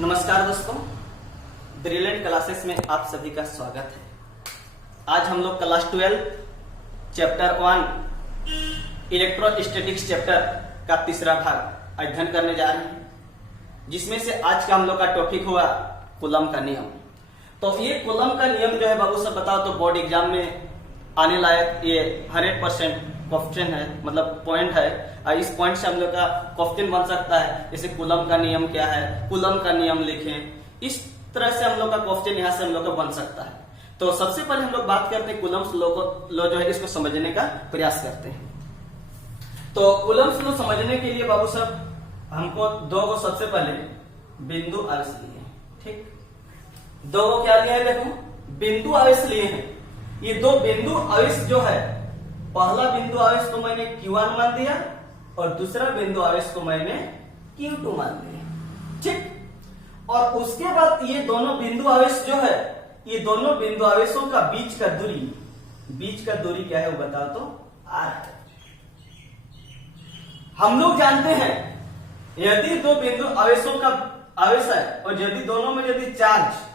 नमस्कार दोस्तों, brilliant classes में आप सभी का स्वागत है। आज हम लोग क्लास 12 चैप्टर 1 इलेक्ट्रोस्टैटिक्स चैप्टर का तीसरा भाग अध्ययन करने जा रहे हैं, जिसमें से आज का हम लोग का टॉपिक हुआ कूलम का नियम। तो ये कूलम का नियम जो है बाबू सब बताओ तो बोर्ड एग्जाम में आने लायक ये 100% क्वेश्चन है, मतलब पॉइंट है। इस पॉइंट से हम लोग का क्वेश्चन बन सकता है, जैसे कूलम का नियम क्या है, कूलम का नियम लिखें। इस तरह से हम लोग का क्वेश्चन यहाँ से हम लोग का बन सकता है। तो सबसे पहले हम लोग बात करते हैं कूलम्स लॉ जो है, इसको समझने का प्रयास करते हैं। तो कूलम्स लॉ समझने के लिए बाबू साहब हमको दो को सबसे पहले बिंदु आवेश लिए, ठीक, दो को क्या लिया है, देखो बिंदु आवेश लिए हैं। ये दो बिंदु आवेश जो है, पहला बिंदु आवेश को मैंने Q1 मान दिया और दूसरा बिंदु आवेश को मैंने Q2 मान दिया, ठीक। और उसके बाद ये दोनों बिंदु आवेश जो है, ये दोनों बिंदु आवेशों का बीच का दूरी क्या है वो बताओ तो R है। हम लोग जानते हैं यदि दो बिंदु आवेशों का आवेश है और यदि दोनों में यदि चार्ज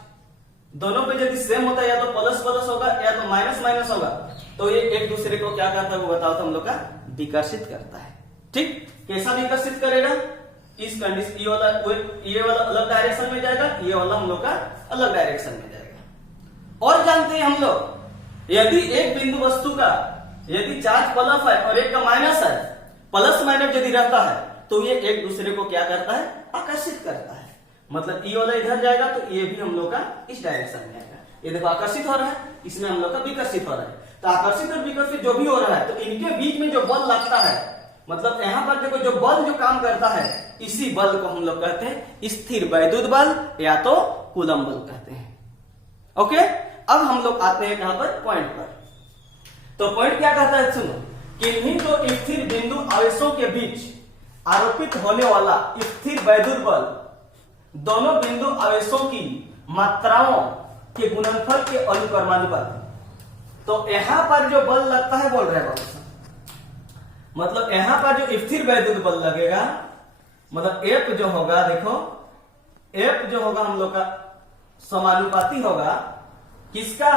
दोनों पे यदि सेम होता है, या तो प्लस प्लस होगा या तो माइनस माइनस होगा, तो ये एक दूसरे को क्या करता है वो बताओ तो हम लोग का विकर्षित करता है, ठीक। कैसा विकर्षित करेगा, इस कंडीशन ये वाला अलग डायरेक्शन में जाएगा, ये वाला हम लोग का अलग डायरेक्शन में जाएगा। और जानते हैं हम लोग यदि एक बिंदु वस्तु का यदि चार्ज प्लस है और एक का माइनस है, प्लस माइनस यदि रहता है तो ये एक दूसरे को क्या करता है, आकर्षित करता है। मतलब ये वाला इधर जाएगा तो ये भी हम लोग का इस डायरेक्शन में आएगा। ये देखो आकर्षित हो रहा है, इसमें हम लोग का विकर्षित हो रहा है। तो आकर्षित और विकर्षित जो भी हो रहा है, तो इनके बीच में जो बल लगता है, मतलब यहाँ पर देखो जो बल जो काम करता है, इसी बल को हम लोग कहते हैं स्थिर वैद्युत बल या तो कूलम बल कहते हैं। ओके, अब हम लोग आते हैं कहां पर, पॉइंट पर। तो पॉइंट क्या कहता है, सुनो, किन्हीं दो स्थिर बिंदु आवेशों के बीच आरोपित होने वाला स्थिर वैद्युत बल दोनों बिंदु आवेशों की मात्राओं के गुणनफल के अनुक्रमानुपाती। तो यहां पर जो बल लगता है, बोल रहे हैं बाबू, मतलब यहां पर जो स्थिर वैद्युत बल लगेगा, मतलब F जो होगा, देखो F जो होगा हम लोग का समानुपाती होगा किसका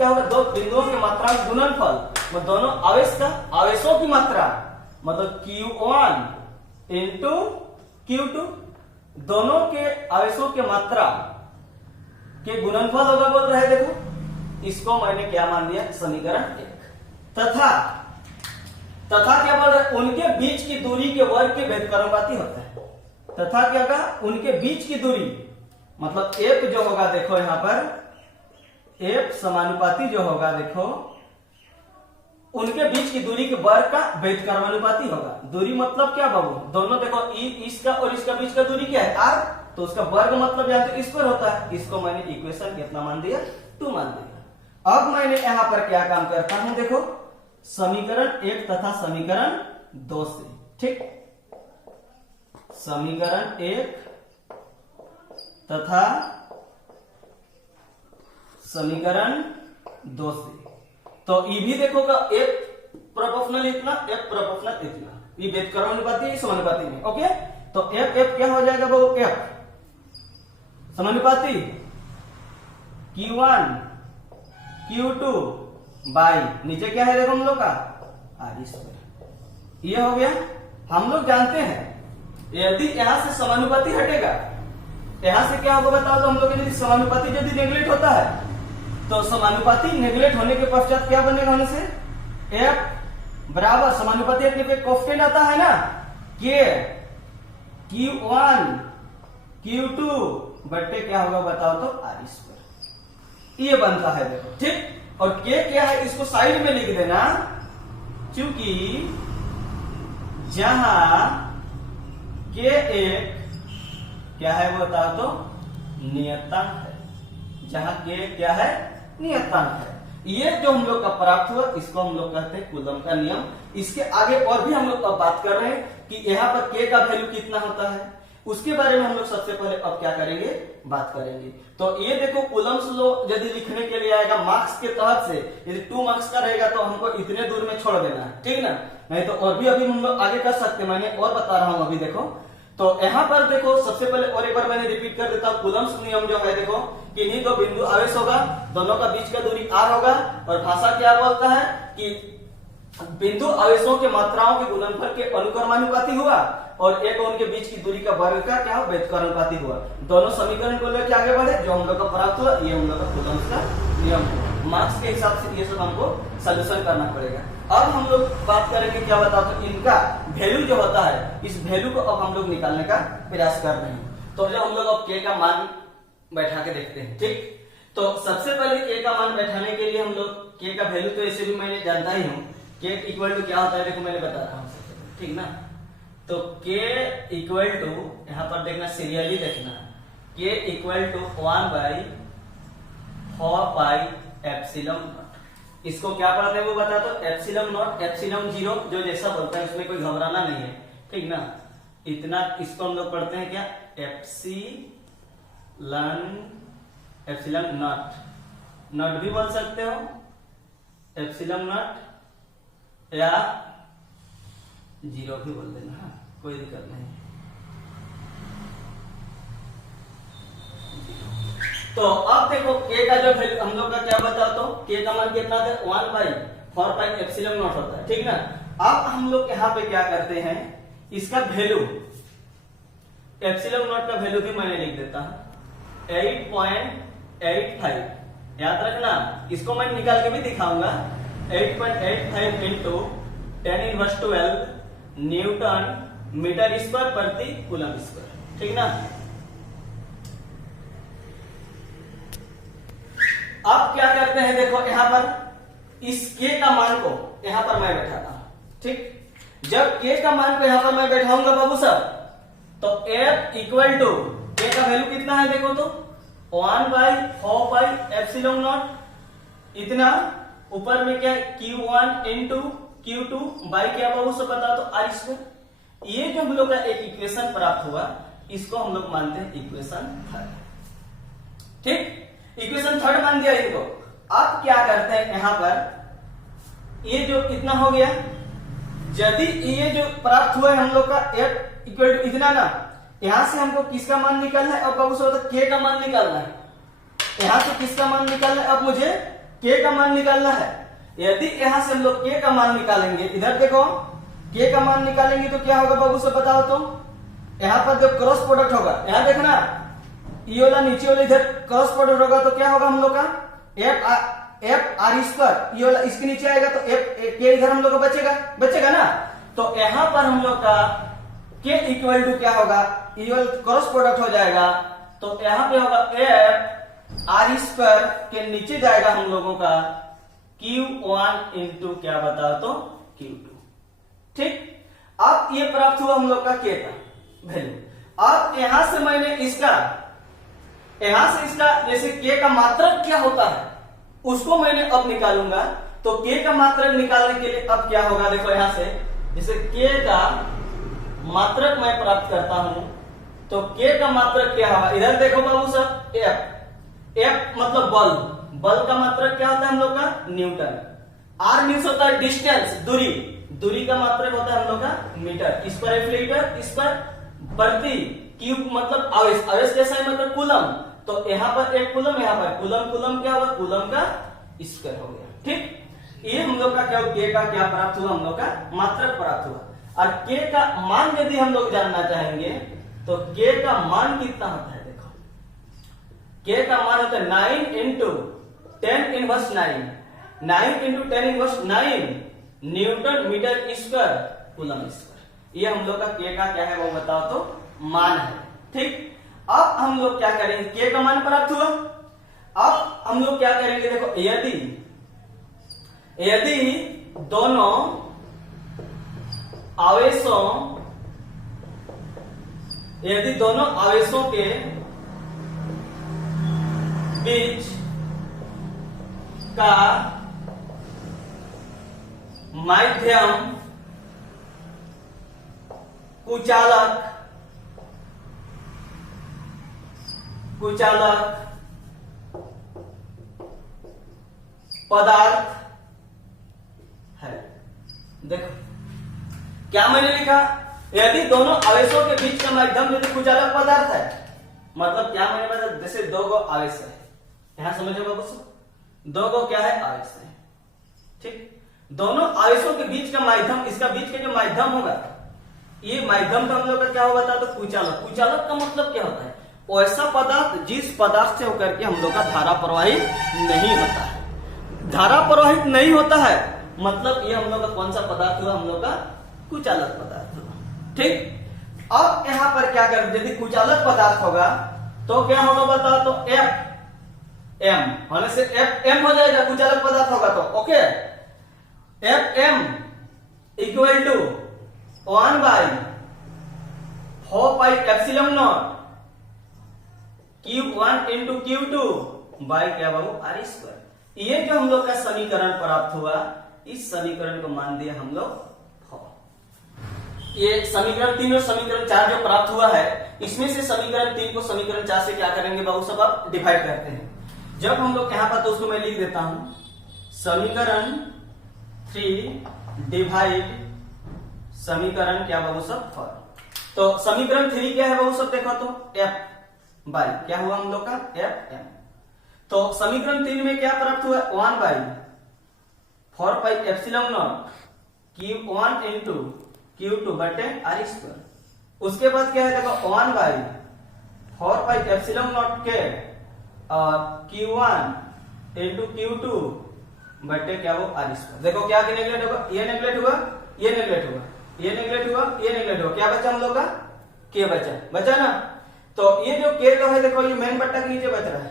होगा, दो बिंदुओं की मात्रा का गुणनफल, मतलब दोनों आवेश का आवेशों की मात्रा, मतलब Q1 इंटू Q2, दोनों के आवेशों के मात्रा के गुणनफल होगा, बोल रहे हैं। देखो इसको मैंने क्या मान दिया, समीकरण 1। तथा क्या बोल रहे, उनके बीच की दूरी के वर्ग के भेदक्रमानुपाती होता है। तथा क्या कहा, उनके बीच की दूरी, मतलब F जो होगा, देखो यहां पर F समानुपाती जो होगा, देखो उनके बीच की दूरी के वर्ग का भेदक्रमानुपाती होगा। दूरी मतलब क्या बाबू, दोनों देखो इसका और इसका बीच का दूरी क्या है, R, तो उसका वर्ग मतलब यहाँ तो इस पर होता है। इसको मैंने इक्वेशन कितना मान दिया, 2 मान दिया। अब मैंने यहां पर क्या काम करता हूं, देखो समीकरण 1 तथा समीकरण 2 से, ठीक, समीकरण 1 तथा समीकरण 2 से। तो ये भी देखो का F प्रोपोर्शनल इतना, F प्रोपोर्शनल इतना, ये भेदक्रमानुपाती है समानुपाती में। ओके, तो F क्या हो जाएगा वो, F समानुपाती Q1 Q2 बाई नीचे क्या है, देखो हम लोग का R²। ये हो गया। हम लोग जानते हैं यदि यहां से समानुपाती हटेगा, यहां से क्या होगा बताओ तो हम लोग यदि समानुपाती यदि नेगलेक्ट होता है, तो समानुपाती नेगलेक्ट होने के पश्चात क्या बनेगा, होने से F बराबर समानुपाती हटने पे कांस्टेंट आता है ना, K Q1 Q2 बट्टे क्या होगा बताओ तो R²। ये बनता है, देखो, ठीक। और K क्या है, इसको साइड में लिख देना, क्योंकि जहां K एक क्या है वो बताओ तो नियतांक है, जहां K क्या है, नियतांक है। ये जो हम लोग का प्राप्त हुआ, इसको हम लोग कहते हैं कूलम का नियम। इसके आगे और भी हम लोग अब बात कर रहे हैं कि यहाँ पर K का वैल्यू कितना होता है, उसके बारे में हम लोग सबसे पहले अब क्या करेंगे, बात करेंगे। तो ये देखो कूलम्स लॉ यदि लिखने के लिए आएगा मार्क्स के तहत से, यदि 2 मार्क्स का रहेगा तो हमको इतने दूर में छोड़ देना है, ठीक ना, नहीं तो और भी अभी हम लोग आगे कर सकते हैं, मैंने और बता रहा हूं अभी। देखो तो यहाँ पर देखो सबसे पहले और एक बार मैंने रिपीट कर देता हूँ, कूलम्स नियम जो है देखो, किन्हीं दो बिंदु आवेश होगा, दोनों का बीच का दूरी r होगा, और भाषा क्या बोलता है कि बिंदु आवेशों के मात्राओं के गुणनफल के अनुक्रमानुपाती हुआ और एक उनके बीच की दूरी का वर्ग का क्या व्यतिकरणानुपाती हुआ। दोनों समीकरण को लेकर आगे बढ़े, जो हम लोग का प्राप्त हुआ, ये हम लोग का कूलम्स का नियम है। मार्क्स के हिसाब से ये सब हमको सोल्यूशन करना पड़ेगा। अब हम लोग बात करेंगे क्या बताओ, तो इनका वैल्यू जो होता है, इस वैल्यू को अब हम लोग निकालने का प्रयास कर रहे हैं। तो जो हम लोग अब के का मान बैठा के देखते हैं, ठीक। तो सबसे पहले के का मान बैठाने के लिए हम लोग के का वैल्यू तो ऐसे भी मैंने जानता ही हूँ, के इक्वल टू क्या होता है देखो मैंने बता रहा हूँ, ठीक ना। तो के इक्वल टू, यहाँ पर देखना सीरियली देखना, के इक्वल टू 1/4πε0। इसको क्या पढ़ते हैं वो बता दो, एप्सिलम नॉट, एप्सिलम जीरो, जो जैसा बोलता है उसमें कोई घबराना नहीं है, ठीक ना। इतना इसको हम लोग पढ़ते हैं क्या, एप्सिलम नॉट, नॉट भी बोल सकते हो, एप्सिलम नॉट या जीरो भी बोल देना, हाँ कोई दिक्कत नहीं। तो अब देखो के का जो वैल्यू हम लोग का क्या बताओ, तो के का मान कितना था, 1/4πε0 होता है, ठीक ना। अब हम लोग यहाँ पे क्या करते हैं, इसका वैल्यू एप्सिलम नॉट का वैल्यू भी मैंने लिख देता हूं 8.85। याद रखना, इसको मैं निकाल के भी दिखाऊंगा, 8.85 इंटू 10⁻12 न्यूटन मीटर स्क्वायर प्रति कूलम स्क्वायर, ठीक ना। अब क्या करते हैं देखो, यहां पर इस के का मान को यहां पर मैं बैठाता हूं, ठीक। जब के का मान को यहां पर मैं बैठाऊंगा बाबू साहब, तो F इक्वल टू के का वैल्यू कितना है देखो, तो 1/4πε0 इतना, ऊपर में क्या Q1 इंटू Q2 बाई क्या बाबू से बता तो r²। ये जो हम लोग का एक इक्वेशन प्राप्त हुआ, इसको हम लोग मानते हैं इक्वेशन थर्ड, ठीक। इक्वेशन थर्ड मान दिया इनको। अब क्या करते हैं, यहां पर ये जो कितना हो गया, यदि ये जो प्राप्त हुआ है हम लोग का F इक्वल टू इतना ना, यहां से हमको किसका मान निकालना है, अब बाबू से के का मान निकालना है। यहां से किसका मान निकालना है, अब मुझे के का मान निकालना है। यदि यहां से हम लोग के का मान निकालेंगे, इधर देखो के का मान निकालेंगे तो क्या होगा बाबू से बताओ, तो यहां पर जो क्रॉस प्रोडक्ट होगा, यहां देखना ये वाला नीचे वाला इधर क्रॉस प्रोडक्ट होगा, तो क्या होगा हम लोग का F r², ये वाला इसके नीचे आएगा, तो F के इधर हम लोग का बचेगा ना। तो यहां पर हम लोग का के इक्वल टू क्या होगा, ये वाला क्रॉस प्रोडक्ट हो जाएगा, तो यहां पे होगा F r² के नीचे जाएगा हम लोगों का Q1 इंटू क्या बताओ तो Q2, ठीक। अब ये प्राप्त हुआ हम लोग का के का वैल्यू। अब यहां से मैंने इसका जैसे के का मात्रक क्या होता है उसको मैंने अब निकालूंगा। तो के का मात्रक निकालने के लिए अब क्या होगा देखो, यहां से जैसे के का मात्रक मैं प्राप्त करता हूं, तो के का मात्रक क्या होगा, इधर देखो बाबू साहब, एफ मतलब बल का मात्रक क्या होता है हम लोग का, न्यूटन। आर मीन्स होता है डिस्टेंस, दूरी का मात्रक होता है हम लोग का मीटर, इस पर मीटर, इस पर प्रति, क्यूब मतलब आवेश कैसा है मतलब कूलम, तो यहां पर एक कूलम, यहां पर कूलम क्या होगा, कूलम का स्क्वायर हो गया, ठीक। ये हम लोग का क्या, के का क्या प्राप्त हुआ, हम लोग का मात्रक प्राप्त हुआ। और के का मान यदि हम लोग जानना चाहेंगे, तो के का मान कितना होता है देखो, के का मान होता है 9 into 10⁻9, 9 into 10⁻9 newton metre square coulomb square. ये हम लोग का के का क्या है वो बताओ तो मान है, ठीक। अब हम लोग क्या करेंगे, के का मान प्राप्त हुआ। अब हम लोग क्या करेंगे देखो, यदि दोनों आवेशों के बीच का माध्यम कुचालक पदार्थ है। देखो क्या मैंने लिखा, यदि दोनों आवेशों के बीच का माध्यम यदि कुचालक पदार्थ है, मतलब क्या मैंने बताया, जैसे दो गो आवेश है, यहां समझो बाबू सब, दो गो क्या है आवेश है, ठीक। दोनों आवेशों के बीच का माध्यम, इसका बीच का जो माध्यम होगा, ये माध्यम का हम लोग का क्या होगा तो कुचालक। कुचालक का मतलब क्या होता है, ऐसा पदार्थ जिस पदार्थ से होकर के हम लोग का धारा प्रवाहित नहीं होता है। धारा प्रवाहित नहीं होता है मतलब ये हम लोग का कौन सा पदार्थ हुआ, हम लोग का कुचालक पदार्थ हुआ, ठीक। अब यहां पर क्या कर, यदि कुचालक पदार्थ होगा तो क्या होगा बताओ, तो एफ एम होने से एफ एम हो जाएगा, कुचालक पदार्थ होगा तो, okay. F M equal to 1/4πε0 Q1 into Q2 by क्या बाबू आर स्क्वायर। ये जो हम लोग का समीकरण प्राप्त हुआ, इस समीकरण को मान दिया हम लोग। ये समीकरण 3 और समीकरण 4 जो प्राप्त हुआ है, इसमें से समीकरण 3 को समीकरण 4 से क्या करेंगे बाबू सब आप डिवाइड करते हैं। जब हम लोग यहां पर, तो उसको मैं लिख देता हूं, समीकरण 3 डिवाइड समीकरण क्या बाबू सब 4। तो समीकरण 3 क्या है बाबू सब, देखो तो एफ बाई क्या हुआ हम लोग का एफ एम। तो समीकरण 3 में क्या प्राप्त हुआ, 1/4πε0 Q1 इंटू Q2 बटे आर स्क्वायर। उसके बाद क्या है देखो 1/4πε0 के Q1 इंटू Q2 बटे क्या वो आर स्क्वायर। देखो क्या नेगलेक्ट होगा, ये नेगलेक्ट हुआ, ये नेगलेक्ट हुआ, ये नेगलेक्ट हुआ, ये नेगलेक्ट हुआ, क्या बचा हम लोग का के बचा ना। तो ये जो के जो है देखो, ये मेन बट्टा के नीचे बच रहा है,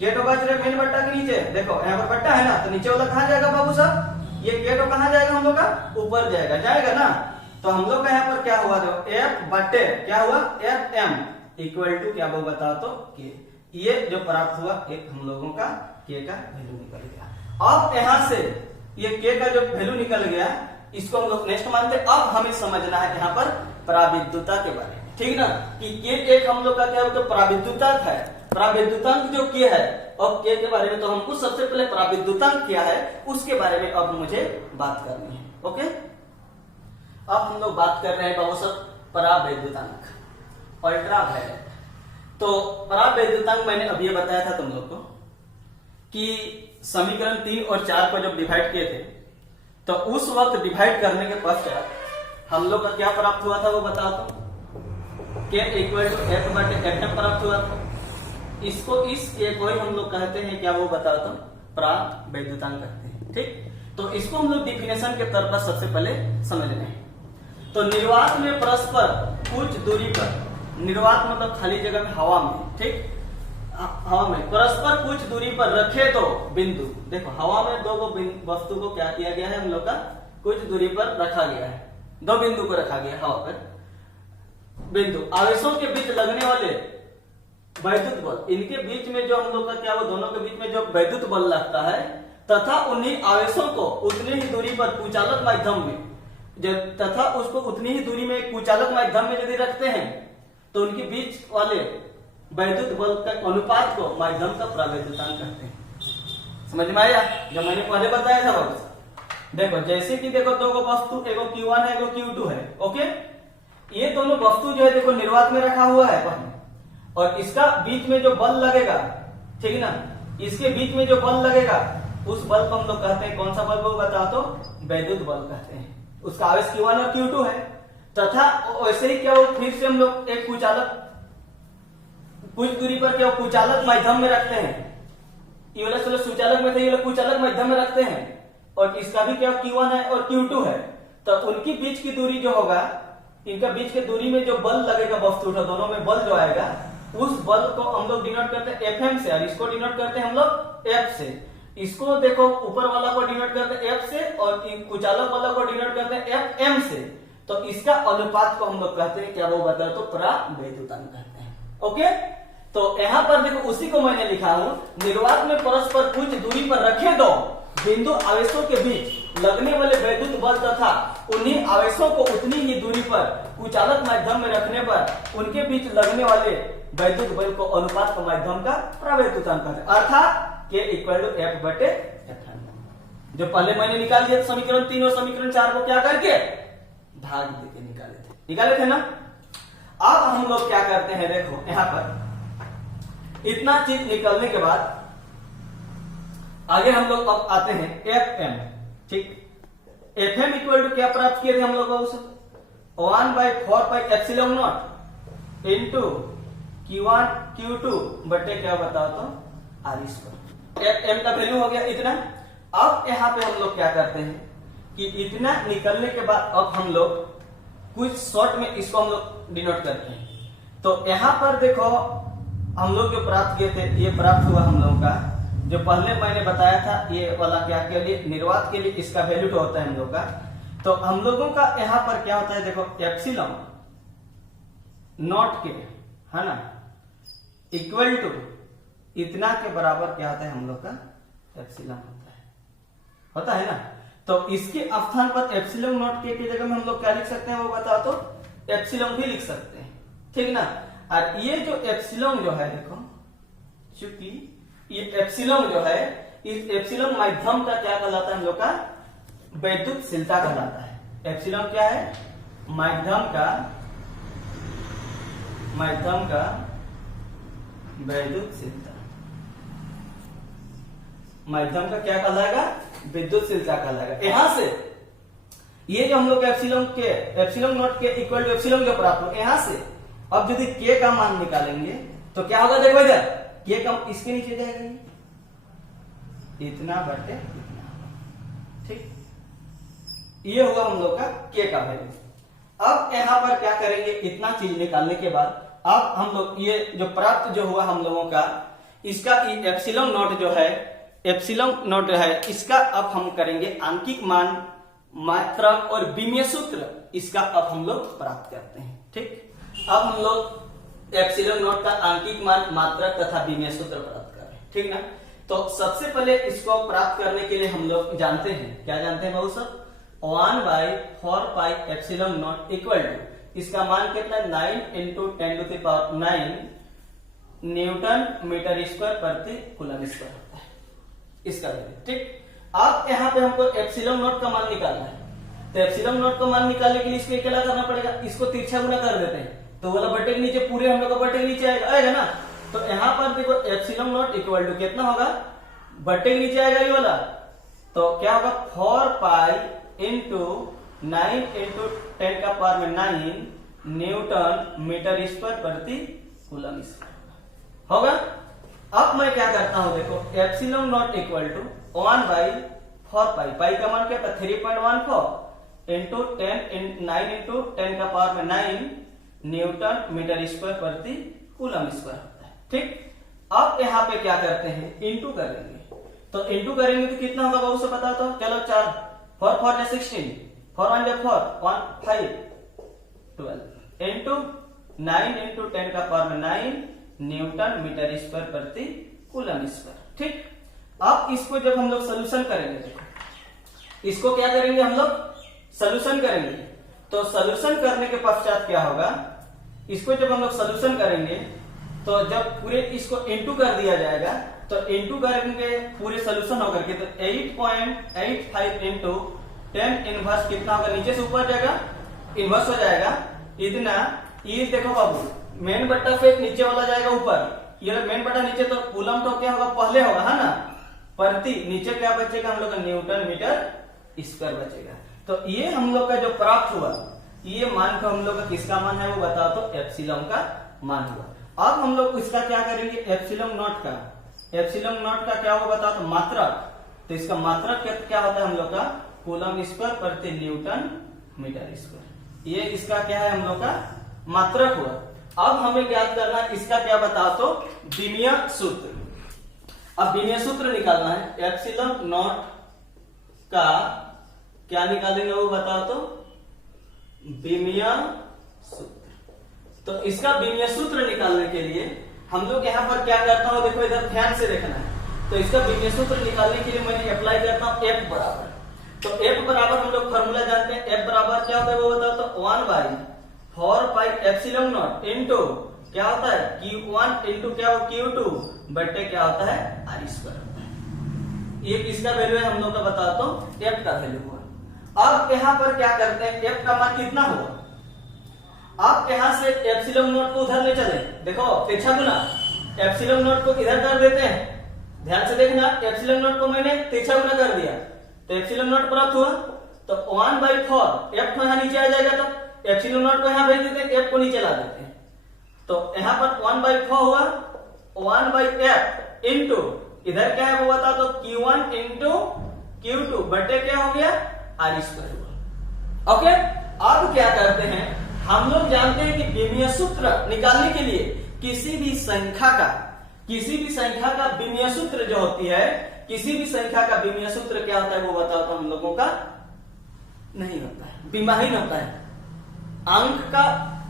के तो बच रहा है मेन बट्टा के नीचे। देखो यहाँ पर बट्टा है ना, तो नीचे वाला कहां जाएगा बाबू साहब, ये के तो कहां जाएगा हम लोग का, ऊपर जाएगा ना। तो हम लोग का यहाँ पर क्या हुआ, देखो एफ बटे क्या हुआ एफ एम इक्वल टू क्या वो बताओ तो के। ये जो प्राप्त हुआ एक हम लोगों का के का वैल्यू निकल गया। अब यहाँ से ये के का जो वैल्यू निकल गया, इसको हम लोग नेक्स्ट मानते। अब हमें समझना है यहाँ पर प्राविद्युता के बारे में, ठीक ना, कि के एक हम लोग का क्या होता है प्राविद्युतांक है। प्राविद्युतांक जो के है, अब के बारे में तो हमको सबसे पहले प्राविद्युतांक क्या है उसके बारे में अब मुझे बात करनी है, ओके। अब हम लोग बात कर रहे हैं बाबू सब परावैद्युतांक, अल्ट्रावायलेट। तो परावैद्युतांक मैंने अभी बताया था तुम लोग को कि समीकरण 3 और 4 को जब डिवाइड किए थे, तो उस वक्त डिवाइड करने के पश्चात हम लोग का क्या प्राप्त हुआ था वो बताओ तो, के इक्वल टू एफ बटे एफ एम प्राप्त हुआ था। इसको इस के को ही हम लोग कहते हैं क्या वो बताओ तो परावैद्युतांक कहते हैं, ठीक। तो इसको हम लोग डिफिनेशन के तौर पर सबसे पहले समझ रहे हैं। तो निर्वात में परस्पर कुछ दूरी पर, निर्वात मतलब खाली जगह में हवा में, ठीक, हवा में परस्पर कुछ दूरी पर रखे दो बिंदु। देखो हवा में दो वस्तु को क्या किया गया है हम लोग का, कुछ दूरी पर रखा गया है, दो बिंदु को रखा गया हवा पर। बिंदु आवेशों के बीच लगने वाले वैद्युत बल, इनके बीच में जो हम लोग का क्या, वो दोनों के बीच में जो वैद्युत बल लगता है, तथा उन्हीं आवेशों को उतनी ही दूरी पर कुचालक माध्यम में, तथा उसको उतनी ही दूरी में कुचालक माध्यम में यदि रखते हैं, तो उनके बीच वाले वैद्युत बल का अनुपात को माध्यम का परावैद्युतांक कहते हैं। समझ में आया, जो मैंने पहले बताया था बाबू। देखो जैसे कि देखो दो वस्तु, एगो Q1 है एगो Q2 है, ओके। ये दोनों वस्तु जो है देखो निर्वात में रखा हुआ है पहले, और इसका बीच में जो बल लगेगा, ठीक ना, इसके बीच में जो बल लगेगा उस बल को हम लोग कहते हैं, कौन सा बल को बता तो वैद्युत बल कहते हैं। उसका आवेश Q1 और Q2 है, तथा वैसे ही क्या हो फिर से हम लोग एक कुचालक कुछ दूरी पर क्या कुचालक माध्यम में रखते हैं। ये वाला चलो सुचालक में थे, ये लोग कुचालक माध्यम में रखते हैं, और इसका भी क्या Q1 है और Q2 है। तो उनकी बीच की दूरी जो होगा, इनका बीच की दूरी में जो बल लगेगा वस्तु उठा, दोनों में बल जो आएगा, उस बल को हम लोग डिनोट करते हैं Fm से, और इसको डिनोट करते हैं हम लोग F से। इसको देखो ऊपर वाला को डिनोट करते हैं F से, और कुचालक वाला को डिनोट करते हैं Fm से। तो इसका अनुपात को हम लोग कहते हैं क्या, वो बता तो परावैद्युतांक कहते हैं, ओके। तो यहाँ पर देखो उसी को मैंने लिखा हूं, निर्वात में परस्पर कुछ दूरी पर रखे दो बिंदु आवेशों के बीच लगने वाले वैद्युत बल तथा उन्हीं आवेशों को उतनी ही दूरी पर कुचालक माध्यम में रखने पर उनके बीच लगने वाले वैद्युत बल को अनुपात का माध्यम का परावैद्युतांक कहते हैं, अर्थात के इक्वल टू एफ बटे एफ। जो पहले मैंने निकाल दिया समीकरण 3 और समीकरण 4 को क्या करके भाग देके निकाले थे, निकाले थे ना। अब हम लोग क्या करते हैं, देखो यहां पर इतना चीज निकलने के बाद आगे हम लोग अब आते हैं एफ एम। ठीक, एफ एम इक्वल टू क्या प्राप्त किए थे हम लोग, उस 1/4πε0 इंटू Q1 Q2 बटे क्या बताओ तो R²। एफ एम का वैल्यू हो गया इतना। अब यहाँ पे हम लोग क्या करते हैं कि इतना निकलने के बाद अब हम लोग कुछ शॉर्ट में इसको हम लोग डिनोट करते हैं। तो यहाँ पर देखो हम लोग जो प्राप्त किए थे, ये प्राप्त हुआ हम लोगों का, जो पहले मैंने बताया था ये वाला क्या के लिए, निर्वात के लिए इसका वैल्यू तो होता है हम लोग का। तो हम लोगों का यहाँ पर क्या होता है, देखो एप्सिलॉन नॉट के, है ना, इक्वल टू इतना के बराबर क्या होता है हम लोग का एप्सिलॉन होता है ना। तो इसके स्थान पर एप्सिलॉन नॉट के जगह में हम लोग क्या लिख सकते हैं वो बताओ तो, एप्सिलॉन भी लिख सकते हैं, ठीक ना। और ये जो एप्सिलॉन जो है, देखो चूंकि ये एप्सिलॉन जो है, इस एप्सिलॉन माध्यम का क्या कहलाता है हम लोग का, वैद्युतशीलता कहलाता है। एप्सिलॉन क्या है, माध्यम का वैद्युतशीलता, माध्यम का क्या कहलाएगा, विद्युतशीलता कहलाएगा। यहां से ये जो हम लोग एप्सिलॉन नॉट के इक्वल टू एप्सिलॉन जो प्राप्त हो, यहां से अब यदि के का मान निकालेंगे तो क्या होगा, देखो इधर के कम इसके नीचे जाएगा, इतना बटे इतना, ठीक। ये हुआ हम लोग का के का वैल्यू। अब यहां पर क्या करेंगे, इतना चीज निकालने के बाद अब हम लोग ये जो प्राप्त जो हुआ हम लोगों का, इसका एप्सिलॉन नॉट जो है, एप्सिलॉन नॉट है, इसका अब हम करेंगे आंकिक मान, मात्रक और विमीय सूत्र, इसका अब हम लोग प्राप्त करते हैं। ठीक, अब हम लोग एप्सिलॉन नॉट का आंकिक मान, मात्रक तथा विमीय सूत्र प्राप्त कर रहे हैं, ठीक ना। तो सबसे पहले इसको प्राप्त करने के लिए हम लोग जानते हैं, क्या जानते हैं बहुत सब, 1/4πε0 इक्वल टू, इसका मान कितना, 9 × 10⁹ न्यूटन मीटर स्क्वायर प्रति कूलम स्क्वायर होता है इसका वैल्यू, ठीक। अब यहाँ पे हमको एप्सिलॉन नॉट का मान निकालना है। तो एप्सिलॉन नॉट का मान निकालने के लिए इसको क्या करना पड़ेगा, इसको तिरछा गुना कर देते हैं, तो वाला बटे के नीचे पूरे हम लोग का बटे के नीचे आएगा ना। तो यहाँ पर देखो एप्सिलॉन नॉट इक्वल टू कितना होगा, बटे के नीचे आएगा ये वाला, तो क्या होगा 4π × 9 × 10⁹ न्यूटन मीटर स्क्वायर प्रति कूलम स्क्वायर होगा। अब मैं क्या करता हूं, देखो एप्सिलॉन नॉट इक्वल टू 1/4π, पाई का मान क्या था 3.14 इंटू 9 × 10⁹ न्यूटन मीटर स्क्वायर प्रति कूलम स्क्वायर होता है, ठीक। अब यहाँ पे क्या करते हैं, इंटू करेंगे, तो इंटू करेंगे तो कितना होगा बहुत से बता दो, चलो 4 4 4 16 4 1 4 1 5 12 इंटू 9 × 10⁹ न्यूटन मीटर स्क्वायर प्रति कूलम स्क्वायर, ठीक। अब इसको जब हम लोग सोल्यूशन करेंगे, देखो इसको क्या करेंगे हम लोग सोल्यूशन करेंगे, तो सोल्यूशन करने के पश्चात क्या होगा, इसको जब हम लोग सोल्यूशन करेंगे तो जब पूरे इसको इंटू कर दिया जाएगा, तो इंटू करेंगे पूरे सोल्यूशन होकर के, तो 8.85 इंटू 10 इनवर्स कितना होगा, नीचे से ऊपर जाएगा इनवर्स हो जाएगा इतना। ये देखो बाबू, मेन बट्टा फिर नीचे वाला जाएगा ऊपर, ये मेन बट्टा नीचे, तो कूलम तो क्या होगा पहले होगा, है ना, प्रति नीचे क्या बचेगा हम लोग का न्यूटन मीटर स्क्वायर बचेगा। तो ये हम लोग का जो प्राप्त हुआ, ये मान को हम लोग का किसका मान है वो बताओ तो, एप्सिलॉन का मान हुआ। अब हम लोग इसका क्या करेंगे, एप्सिलॉन नॉट का क्या होगा बताओ तो, मात्रक। तो इसका मात्रक क्या होता है हम लोग का, कूलम स्क्वायर प्रति न्यूटन मीटर स्क्वायर, ये इसका क्या है हम लोग का मात्रक हुआ। अब हमें ज्ञात करना है इसका क्या बताओ तो, विमीय सूत्र। अब विमीय सूत्र निकालना है, एप्सिलॉन नॉट का क्या निकालेंगे वो बताओ तो, विमीय सूत्र। तो इसका विमीय सूत्र निकालने के लिए हम लोग यहाँ पर क्या करता हूं, देखो इधर ध्यान से देखना है। तो इसका विमीय सूत्र निकालने के लिए मैंने अप्लाई करता हूं F बराबर। तो F बराबर हम लोग फॉर्मूला जानते हैं, F बराबर क्या होता है वो बताओ तो, 1/4πε0 इंटू क्या होता है Q1 इंटू क्या हो Q2 बटे क्या होता है R² होता है। ये किसका वैल्यू है हम लोग का बताओ तो, F का वैल्यू हुआ। अब यहाँ पर क्या करते हैं, F का मान कितना हुआ, आप यहाँ से एप्सिलॉन नॉट को उधर ले चले, देखो तिरछा गुना, एप्सिलॉन नॉट को इधर कर देते हैं, ध्यान से देखना, एप्सिलॉन नॉट को मैंने तिरछा गुना कर दिया तो एप्सिलॉन नॉट प्राप्त हुआ। तो 1/4 एफ को यहाँ नीचे आ जाएगा, तो एप्सिलॉन नॉट को यहाँ भेज देते हैं, एफ को नीचे ला देते हैं, तो यहाँ पर 1/4 हुआ, 1/f इंटू इधर क्या है वो बता, तो Q1 इंटू Q2 बटे क्या हो गया r² हुआ। ओके, अब क्या करते हैं, हम लोग जानते हैं कि विमीय सूत्र निकालने के लिए किसी भी संख्या का विमीय सूत्र जो होती है, किसी भी संख्या का विमीय सूत्र क्या होता है वो बताओ, तो हम लोगों का नहीं होता है, विमाहीन होता है, अंक का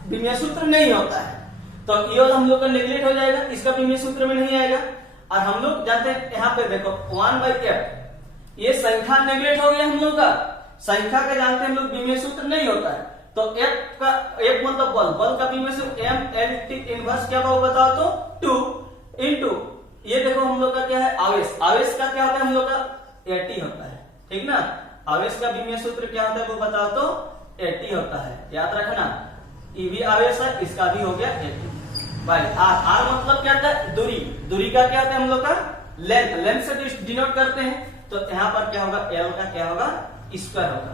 विमीय सूत्र नहीं होता है, तो ये हम लोग का नेगलेक्ट हो जाएगा, इसका विमीय सूत्र में नहीं आएगा। और हम लोग जानते हैं यहाँ पे देखो 1/f, ये संख्या नेगलेक्ट हो गया हम लोग का, संख्या का जानते हैं हम लोग विमीय सूत्र नहीं होता है, तो f मतलब बल का विमीय सूत्र mLT इनवर्स क्या होगा बताओ, तो 2 इंटू ये देखो हम लोग का क्या है आवेश का क्या होता है हम लोग का AT होता है, ठीक ना, आवेश का विमीय सूत्र क्या होता है वो बताओ, तो AT होता है, याद रखना, ये भी आवेश है, इसका भी हो गया AT बाई r मतलब क्या होता है दूरी का क्या होता है हम लोग का लेंथ से डिनोट करते हैं, तो यहाँ पर क्या होगा L का क्या होगा स्क्वायर होगा।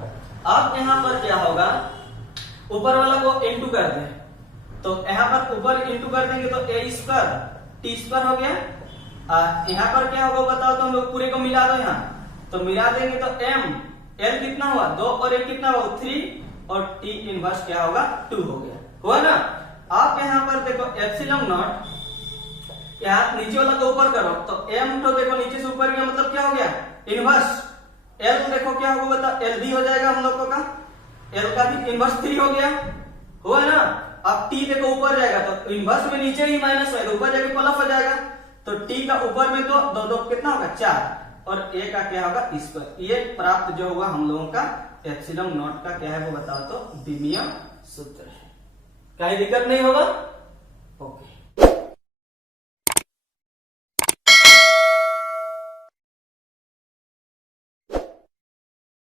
अब यहाँ पर क्या होगा, ऊपर वाला को इंटू कर दें, तो यहाँ पर ऊपर इंटू कर देंगे तो a² t² हो गया, यहाँ पर क्या होगा बताओ, तो हम लोग पूरे को मिला दो, यहाँ तो मिला देंगे तो L कितना हुआ 2 और 1 कितना हुआ 3 और t इनवर्स क्या होगा 2 हो गया, हुआ ना। आप यहाँ पर देखो एप्सिलॉन नॉट, यहाँ नीचे वाला को ऊपर करो तो m तो देखो नीचे से ऊपर गया, मतलब क्या हो गया इनवर्स, L देखो क्या होगा बता, L भी हो जाएगा हम लोगों का, L का भी इनवर्स 3 हो गया, हुआ ना। अब t देखो ऊपर जाएगा तो इनवर्स में नीचे ही माइनस है, तो ऊपर जाके प्लस हो जाएगा, तो t का ऊपर में तो 2 कितना होगा 4 और a का क्या होगा स्क्वायर, ये प्राप्त जो होगा हम लोगों का एप्सिलॉन नॉट का क्या है वो बताओ, तो विमीय सूत्र है, कहीं दिक्कत नहीं होगा। ओके।